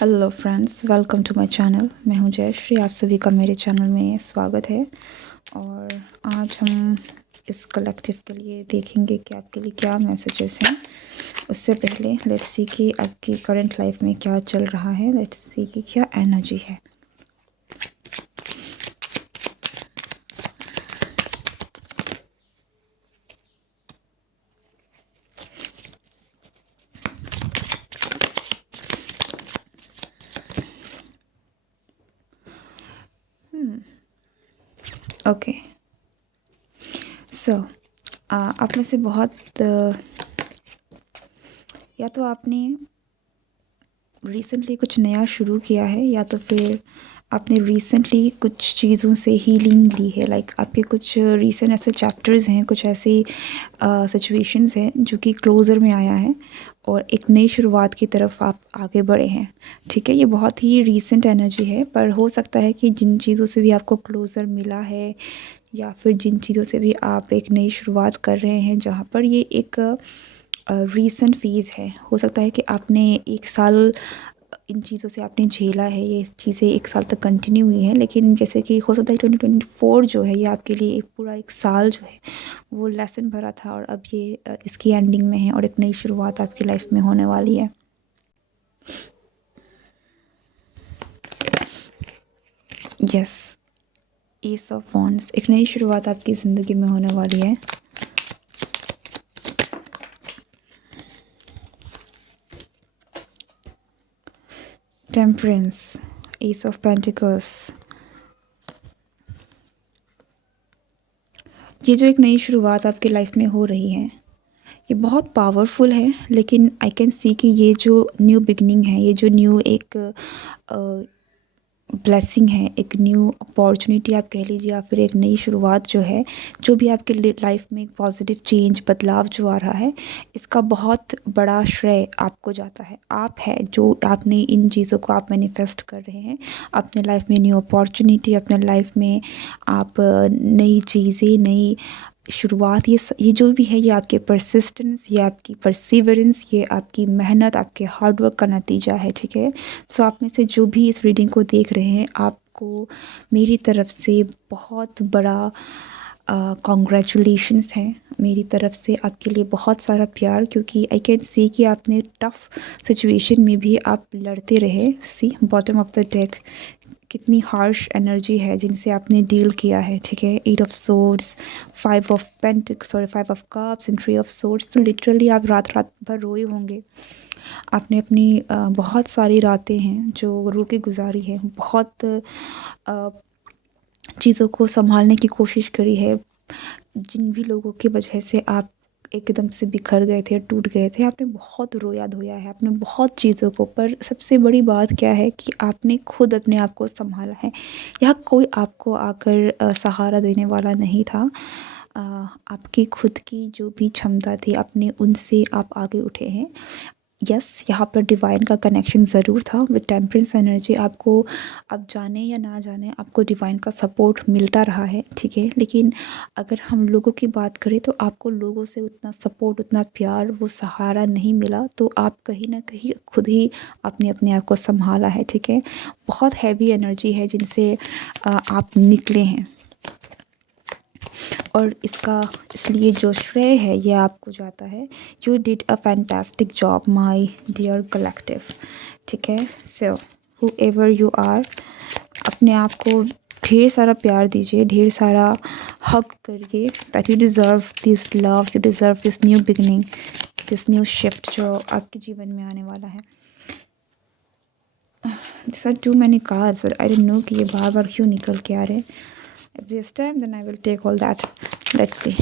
Hello friends, welcome to my channel. मैं हूं जयश्री, आप सभी का मेरे चैनल में स्वागत है। और आज हम इस कलेक्टिव के लिए देखेंगे कि आपके लिए क्या मैसेजेस हैं। उससे पहले लेट्स सी कि आपकी करंट लाइफ में क्या चल रहा है। लेट्स सी कि क्या एनर्जी है। ओके, सो आप में से बहुत या तो आपने रिसेंटली कुछ नया शुरू किया है या तो फिर आपने रिसेंटली कुछ चीज़ों से हीलिंग ली है। लाइक आपके कुछ रिसेंट ऐसे चैप्टर्स हैं, कुछ ऐसी सिचुएशंस हैं जो कि क्लोज़र में आया है और एक नई शुरुआत की तरफ आप आगे बढ़े हैं। ठीक है, ये बहुत ही रीसेंट एनर्जी है, पर हो सकता है कि जिन चीज़ों से भी आपको क्लोज़र मिला है या फिर जिन चीज़ों से भी आप एक नई शुरुआत कर रहे हैं, जहाँ पर ये एक रीसेंट फेज़ है। हो सकता है कि आपने एक साल इन चीज़ों से आपने झेला है, ये चीज़ें एक साल तक कंटिन्यू हुई हैं, लेकिन जैसे कि हो सकता है 2024 जो है ये आपके लिए एक पूरा एक साल जो है वो लेसन भरा था और अब ये इसकी एंडिंग में है और एक नई शुरुआत आपकी लाइफ में होने वाली है। यस, एस ऑफ वॉन्ड्स, एक नई शुरुआत आपकी ज़िंदगी में होने वाली है। टेम्परेंस, एस ऑफ पेंटिकल्स, ये जो एक नई शुरुआत आपकी लाइफ में हो रही है ये बहुत पावरफुल है, लेकिन आई कैन सी कि ये जो न्यू बिगनिंग है, ये जो न्यू एक ब्लेसिंग है, एक न्यू अपॉर्चुनिटी आप कह लीजिए या फिर एक नई शुरुआत जो है, जो भी आपके लाइफ में एक पॉजिटिव चेंज बदलाव जो आ रहा है, इसका बहुत बड़ा श्रेय आपको जाता है। आप है जो आपने इन चीज़ों को आप मैनिफेस्ट कर रहे हैं अपने लाइफ में। न्यू अपॉर्चुनिटी अपने लाइफ में, आप नई चीज़ें, नई शुरुआत, ये जो भी है ये आपके परसिस्टेंस, ये आपकी परसिवरेंस, ये आपकी मेहनत, आपके हार्ड वर्क का नतीजा है। ठीक है, सो आप में से जो भी इस रीडिंग को देख रहे हैं, आपको मेरी तरफ से बहुत बड़ा कॉन्ग्रेचुलेशंस है। मेरी तरफ से आपके लिए बहुत सारा प्यार, क्योंकि आई कैन सी कि आपने टफ़ सिचुएशन में भी आप लड़ते रहे। सी बॉटम ऑफ द डेक, कितनी हार्श एनर्जी है जिनसे आपने डील किया है। ठीक है, 8 of swords, 5 of cups and 3 of swords. तो लिटरली आप रात रात भर रोए होंगे। आपने अपनी बहुत सारी रातें हैं जो रो के गुजारी है, बहुत चीज़ों को संभालने की कोशिश करी है। जिन भी लोगों की वजह से आप एकदम से बिखर गए थे, टूट गए थे, आपने बहुत रोया धोया है, आपने बहुत चीज़ों को। पर सबसे बड़ी बात क्या है कि आपने खुद अपने आप को संभाला है। यहाँ कोई आपको आकर सहारा देने वाला नहीं था। आपकी खुद की जो भी क्षमता थी, अपने उनसे आप आगे उठे हैं। यस, यहाँ पर डिवाइन का कनेक्शन ज़रूर था विद टेम्परेंस एनर्जी। आपको, आप जाने या ना जाने, आपको डिवाइन का सपोर्ट मिलता रहा है। ठीक है, लेकिन अगर हम लोगों की बात करें तो आपको लोगों से उतना सपोर्ट, उतना प्यार, वो सहारा नहीं मिला। तो आप कहीं ना कहीं खुद ही आपने अपने आप को संभाला है। ठीक है, बहुत हैवी एनर्जी है जिनसे आप निकले हैं, और इसका इसलिए जो श्रेय है ये आपको जाता है। You did a fantastic job my dear collective. ठीक है, so whoever you are, अपने आप को ढेर सारा प्यार दीजिए, ढेर सारा हक करिए, that you deserve this love, you deserve this new beginning, this new shift जो आपके जीवन में आने वाला है। This are too many cards, but I don't know कि ये बार बार क्यों निकल के आ रहे हैं। If this time then I will take all that. Let's see.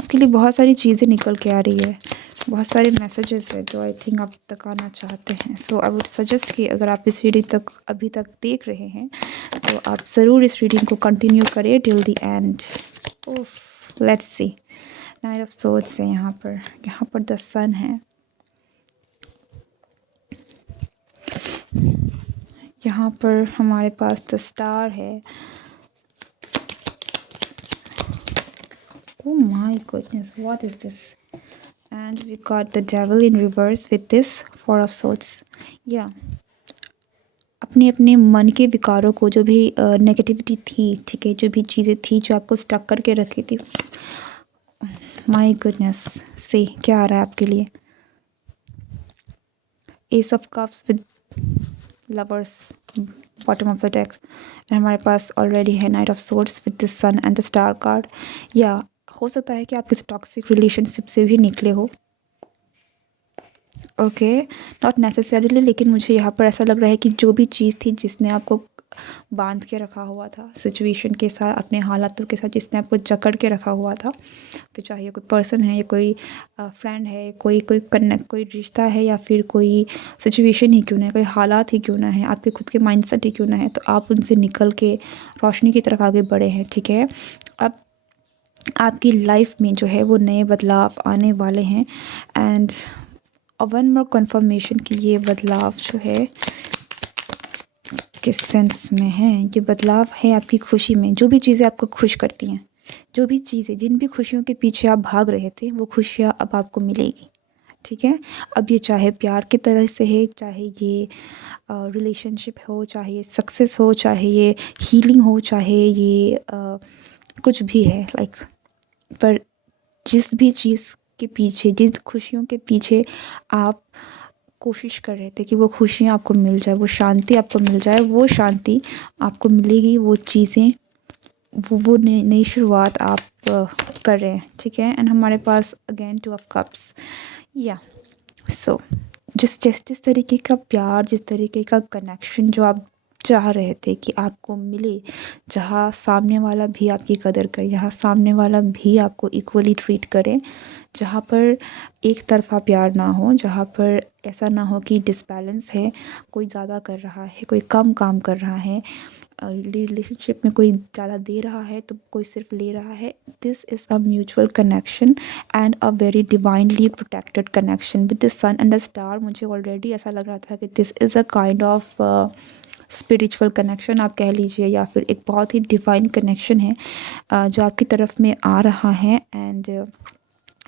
आपके लिए बहुत सारी चीज़ें निकल के आ रही है, बहुत सारे मैसेजेस है जो आई थिंक आप तक आना चाहते हैं। सो आई वुड सजेस्ट कि अगर आप इस रीडिंग तक अभी तक देख रहे हैं तो आप ज़रूर इस रीडिंग को कंटिन्यू करें till the end. Of, let's see, night of swords है यहाँ पर द सन है, यहाँ पर हमारे पास द स्टार है। Oh my goodness, what is this? And we got the devil in reverse with this 4 of swords. या अपने अपने मन के विकारों को, जो भी नेगेटिविटी थी, ठीक है, जो भी चीज़ें थी जो आपको स्टक करके रखी थी, माय गुडनेस, से क्या आ रहा है आपके लिए? Ace of cups with lovers, bottom of the deck, and हमारे पास ऑलरेडी है knight of swords with the sun and the star card. या हो सकता है कि आप किसी टॉक्सिक रिलेशनशिप से भी निकले हो। ओके, नॉट नेसेसरीली, लेकिन मुझे यहाँ पर ऐसा लग रहा है कि जो भी चीज़ थी जिसने आपको बांध के रखा हुआ था सिचुएशन के साथ, अपने हालातों के साथ, जिसने आपको जकड़ के रखा हुआ था, फिर चाहे कोई पर्सन है या कोई फ्रेंड है, कोई कोई कनेक्ट, कोई रिश्ता है, या फिर कोई सिचुएशन ही क्यों ना है, कोई हालात ही क्यों ना है, आपके खुद के माइंडसेट ही क्यों ना है, तो आप उनसे निकल के रोशनी की तरफ आगे बढ़े हैं। ठीक है, अब आपकी लाइफ में जो है वो नए बदलाव आने वाले हैं। एंड वन मोर कन्फर्मेशन कि ये बदलाव जो है किस सेंस में है, ये बदलाव है आपकी खुशी में। जो भी चीज़ें आपको खुश करती हैं, जो भी चीज़ें, जिन भी खुशियों के पीछे आप भाग रहे थे, वो खुशियाँ अब आपको मिलेगी। ठीक है, अब ये चाहे प्यार की तरह से है, चाहे ये रिलेशनशिप हो, चाहे ये सक्सेस हो, चाहे ये हीलिंग हो, चाहे ये कुछ भी है, लाइक, पर जिस भी चीज़ के पीछे, जिन खुशियों के पीछे आप कोशिश कर रहे थे कि वो खुशियाँ आपको मिल जाए, वो शांति आपको मिल जाए, वो शांति आपको मिलेगी। वो चीज़ें, वो नई नई शुरुआत आप कर रहे हैं। ठीक है, एंड हमारे पास अगेन टू ऑफ कप्स। या सो जिस तरीके का प्यार, जिस तरीके का कनेक्शन जो आप चाह रहे थे कि आपको मिले, जहाँ सामने वाला भी आपकी कदर करे, जहाँ सामने वाला भी आपको इक्वली ट्रीट करे, जहाँ पर एक तरफ़ा प्यार ना हो, जहाँ पर ऐसा ना हो कि डिसबैलेंस है, कोई ज़्यादा कर रहा है, कोई कम काम कर रहा है, रिलेशनशिप में कोई ज़्यादा दे रहा है तो कोई सिर्फ ले रहा है। This is a mutual connection and a very divinely protected connection with the sun and the star. मुझे ऑलरेडी ऐसा लग रहा था कि this is a kind of spiritual connection आप कह लीजिए, या फिर एक बहुत ही डिवाइन कनेक्शन है जो आपकी तरफ में आ रहा है। And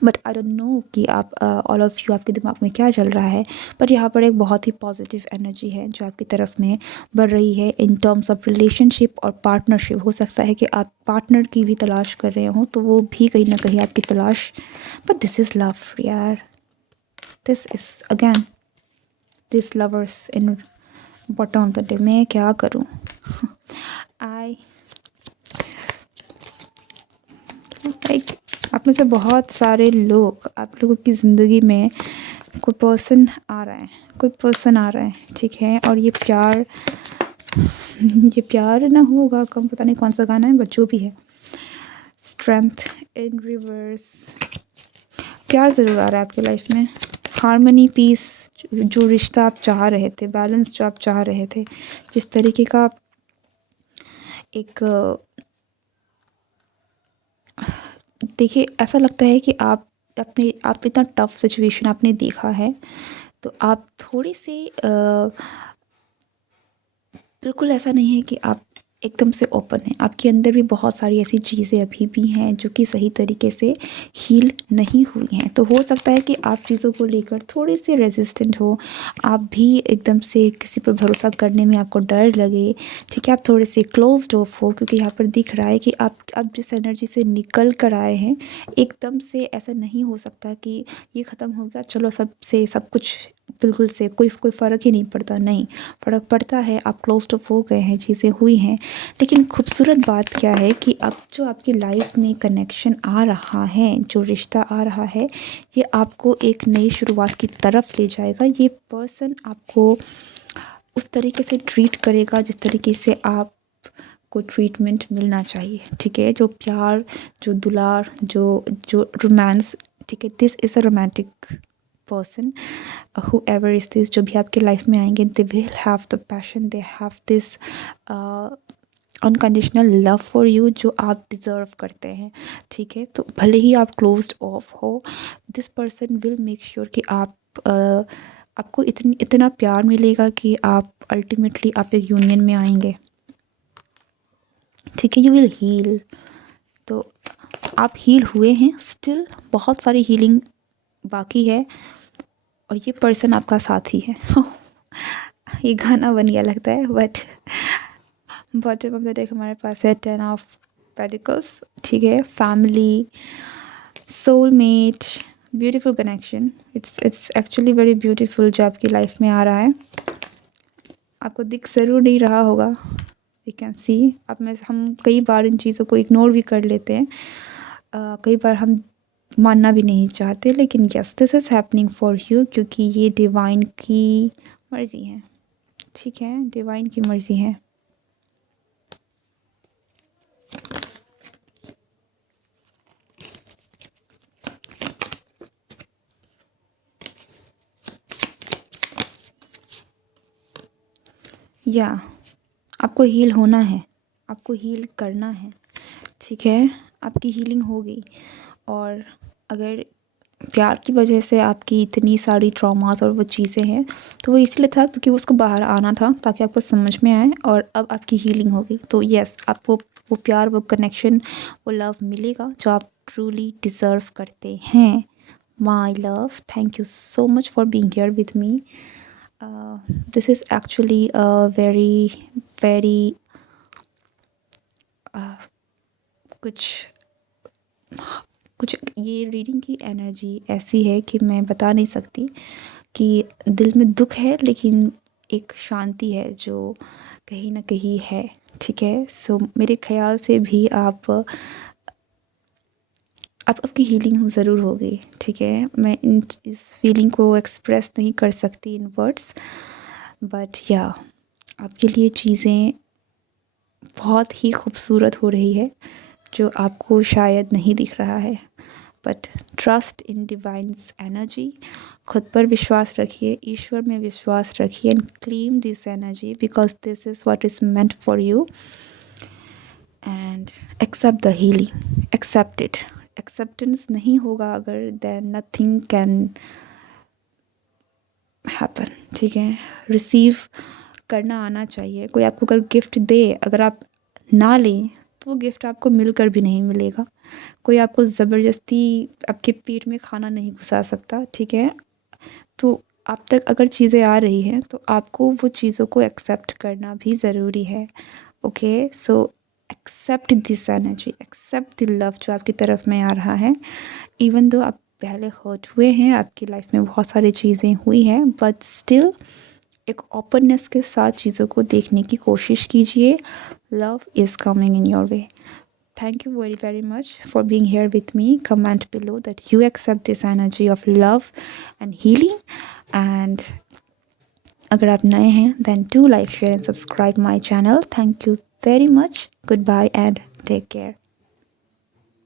but I don't know कि आप ऑल ऑफ़ यू, आपके दिमाग में क्या चल रहा है, पर यहाँ पर एक बहुत ही पॉजिटिव एनर्जी है जो आपकी तरफ में बढ़ रही है इन टर्म्स ऑफ रिलेशनशिप और पार्टनरशिप। हो सकता है कि आप पार्टनर की भी तलाश कर रहे हो, तो वो भी कहीं ना कहीं आपकी तलाश, बट दिस इज़ लव यार, this is again this lovers in bottom of the day. मैं क्या करूँ? आई लाइक, आप में से बहुत सारे लोग, आप लोगों की ज़िंदगी में कोई पर्सन आ रहा है, कोई पर्सन आ रहा है, ठीक है, और ये प्यार, ये प्यार ना होगा कम, पता नहीं कौन सा गाना है, बट जो भी है, स्ट्रेंथ इन रिवर्स, प्यार ज़रूर आ रहा है आपकी लाइफ में, हार्मनी, पीस, जो रिश्ता आप चाह रहे थे, बैलेंस जो आप चाह रहे थे, जिस तरीके का एक, देखिए ऐसा लगता है कि आप इतना टफ सिचुएशन आपने देखा है, तो आप थोड़ी सी बिल्कुल ऐसा नहीं है कि आप एकदम से ओपन हैं, आपके अंदर भी बहुत सारी ऐसी चीज़ें अभी भी हैं जो कि सही तरीके से हील नहीं हुई हैं। तो हो सकता है कि आप चीज़ों को लेकर थोड़े से रेजिस्टेंट हो, आप भी एकदम से किसी पर भरोसा करने में आपको डर लगे, ठीक है, आप थोड़े से क्लोज्ड ऑफ हो, क्योंकि यहाँ पर दिख रहा है कि आप जिस एनर्जी से निकल कर आए हैं, एकदम से ऐसा नहीं हो सकता कि ये ख़त्म हो गया, चलो सबसे सब कुछ बिल्कुल से कोई कोई फ़र्क ही नहीं पड़ता। नहीं, फ़र्क पड़ता है, आप क्लोज़्ड अप हो गए हैं, चीज़ें हुई हैं। लेकिन खूबसूरत बात क्या है कि अब जो आपकी लाइफ में कनेक्शन आ रहा है, जो रिश्ता आ रहा है, ये आपको एक नई शुरुआत की तरफ ले जाएगा। ये पर्सन आपको उस तरीके से ट्रीट करेगा जिस तरीके से आप को ट्रीटमेंट मिलना चाहिए, ठीक है, जो प्यार, जो दुलार, जो जो रोमांस, ठीक है, this is a romantic person, whoever is this, जो भी आपके लाइफ में आएंगे, they will have the passion, they have this unconditional love for you जो आप डिज़र्व करते हैं, ठीक है। तो भले ही आप क्लोज्ड ऑफ हो, this person will make sure कि आपको इतना प्यार मिलेगा कि आप अल्टीमेटली आप एक यूनियन में आएंगे, ठीक है, यू विल हील। तो आप हील हुए हैं, स्टिल बहुत सारी हीलिंग बाकी है, और ये पर्सन आपका साथी है। ये गाना बन गया लगता है, but bottom of the deck हमारे पास है 10 ऑफ पेडिकल्स, ठीक है। Family, soulmate, beautiful connection, it's actually very beautiful जो आपकी लाइफ में आ रहा है। आपको दिख ज़रूर नहीं रहा होगा, यू कैन सी। अब मैं हम कई बार इन चीज़ों को इग्नोर भी कर लेते हैं, कई बार हम मानना भी नहीं चाहते, लेकिन yes this is happening for you, क्योंकि ये डिवाइन की मर्ज़ी है, ठीक है, डिवाइन की मर्ज़ी है। या आपको हील होना है, आपको हील करना है, ठीक है। आपकी हीलिंग होगी, और अगर प्यार की वजह से आपकी इतनी सारी ट्रॉमास और वो चीज़ें हैं, तो वो इसलिए था क्योंकि उसको बाहर आना था, ताकि आपको समझ में आए, और अब आपकी हीलिंग होगी। तो यस, आपको वो प्यार, वो कनेक्शन, वो लव मिलेगा जो आप ट्रूली डिज़र्व करते हैं। My love, thank you so much for being here with me. This is actually a very very कुछ कुछ ये रीडिंग की एनर्जी ऐसी है कि मैं बता नहीं सकती, कि दिल में दुख है, लेकिन एक शांति है जो कहीं न कहीं है, ठीक है। सो मेरे ख़्याल से भी आपकी हीलिंग ज़रूर होगी, ठीक है। मैं इस फीलिंग को एक्सप्रेस नहीं कर सकती इन वर्ड्स, बट या आपके लिए चीज़ें बहुत ही खूबसूरत हो रही है, जो आपको शायद नहीं दिख रहा है। But trust in divine's energy, खुद पर विश्वास रखिए, ईश्वर में विश्वास रखिए, and claim this energy because this is what is meant for you, and accept the healing, accept it. Acceptance नहीं होगा अगर, देन नथिंग कैन हैपन, ठीक है। रिसीव करना आना चाहिए। कोई आपको अगर गिफ्ट दे, अगर आप ना लें, तो वो गिफ्ट आपको मिलकर भी नहीं मिलेगा। कोई आपको ज़बरदस्ती आपके पेट में खाना नहीं घुसा सकता, ठीक है। तो आप तक अगर चीज़ें आ रही हैं, तो आपको वो चीज़ों को एक्सेप्ट करना भी ज़रूरी है, okay. So accept this energy, accept the love जो आपकी तरफ में आ रहा है। इवन दो आप पहले हर्ट हुए हैं, आपकी लाइफ में बहुत सारी चीज़ें हुई हैं, बट स्टिल एक ओपननेस के साथ चीज़ों को देखने की कोशिश कीजिए। Love is coming in your way. Thank you very, very much for being here with me. Comment below that you accept this energy of love and healing. And अगर आप नए हैं, then do like, share and subscribe my channel. Thank you very much. Goodbye and take care.